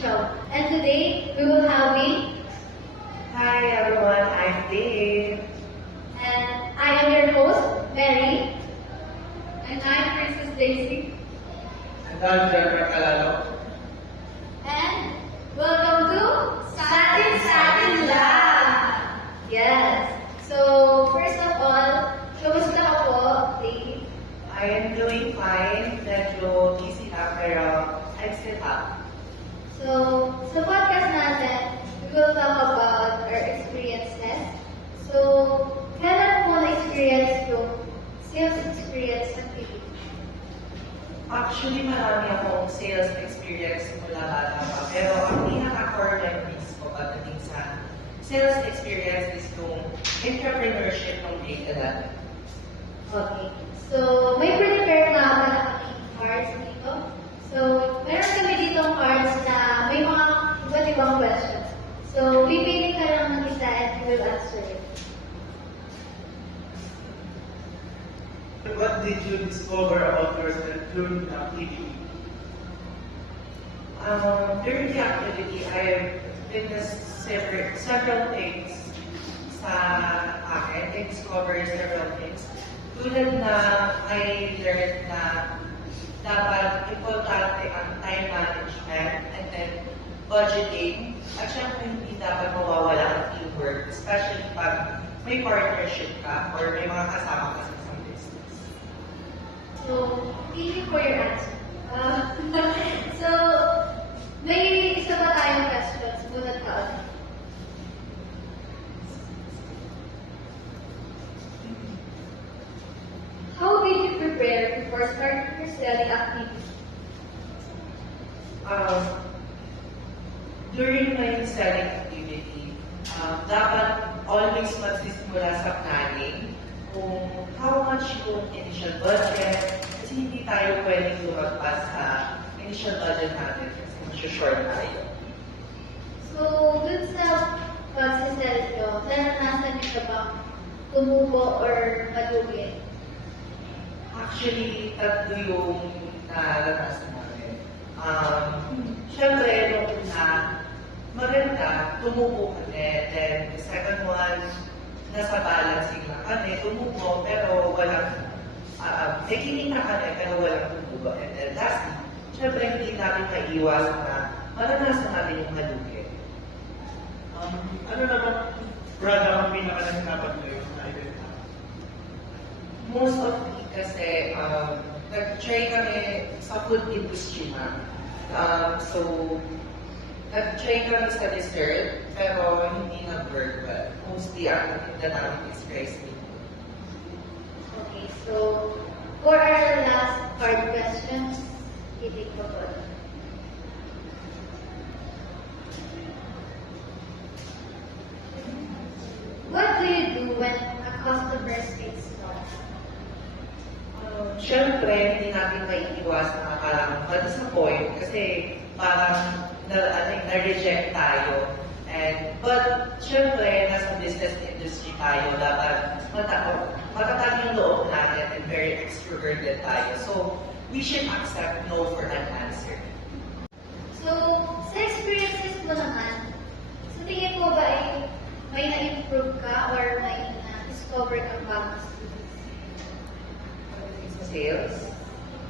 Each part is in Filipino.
Show. And today, we will have a... Hi everyone, I'm Dave. And I am your host, Mary. And I'm Princess Daisy. And I'm Trevor Calalo. And welcome to Satin Lab! Yes. So, first of all, kamusta ka po, Dave? I am doing fine. Medyo busy na pero I'm still happy. So, sa podcast natin, we will talk about our experiences. So, kailan po na-experience yung sales experience sa TV? Actually, marami akong sales experience mula bata pa. Pero ang pinaka-core memories ko pagdating sa sales experience is yung entrepreneurship ng grade 11. Okay. So, may prepare na ako na kaming cards dito. So, meron kami ditong cards na may mga iba't ibang questions. So, pipili ka lang ng isa and we will answer it. What did you discover about yourself during the activity? During the activity, I witnessed several things sa akin. I discovered several things. Tulad na I learned na dapat importante ang time management and then budgeting. At syempre, hindi dapat mawawala ang teamwork, especially pag may partnership ka or may mga kasama ka sa isang business. So, thank you for your answer. So, may isa pa tayong questions. Muna ka ulit. How did you prepare before starting your selling activity? During my selling activity, dapat always magsisimula sa planning kung how much yung initial budget kasi hindi tayo pwedeng lumagpas sa initial budget natin kasi masya-short tayo. So, dun sa pagsisell nyo, naranasan nyo na bang tumubo or malugi? Actually, tatlo yung naranasan namin. Siyempre, nung una, maganda, tumubo kami. Then, the second one, nasa balancing lang kami, tumubo, pero walang, may kinita kami, pero walang tumubo. And then lastly, siyempre, hindi natin maiiwas na maranasan natin yung malugi. Ano naman, Brad, ang pinaka-nagtapat ngayon na event? Most of it kasi, nag-try kami sa food industry na. So, nag-try kami sa dessert, pero hindi nag-work well. Mostly, ang natinda namin is rice meal. Okay, so for our last card questions, hindi ko po. What do you do when a customer speaks lost? Siyempre, hindi natin maiiwas na parang ma-disappoint kasi parang na-reject tayo. But, siyempre, nasa business industry tayo, dapat matatag yung loob natin and very extroverted tayo. So, we should accept no for an answer. So, sa experiences mo naman, sa tingin mo ba ay may na-improve ka or may na-discover kang bagong skills? Sa sales,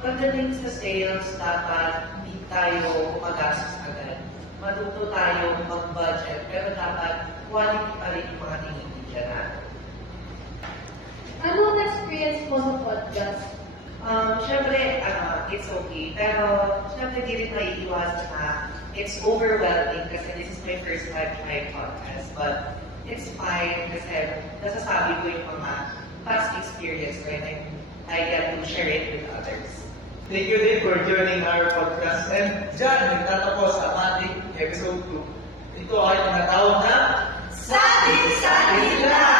pagdating sa sales, dapat hindi tayo magastos agad. Matuto tayo mag-budget, pero dapat quality pa rin yung mga tinitibyan natin. Ano ang experience mo sa podcast? Siyempre, it's okay. Pero, siyempre, di rin maiiwasan na it's overwhelming kasi this is my first time trying podcast. But, it's fine kasi nasasabi ko yung mga past experience ko and I get to share it with others. Thank you din for joining our podcast. And dyan, nagtatapos ang ating episode 2. Ito ay tinatawag na Satin Lab!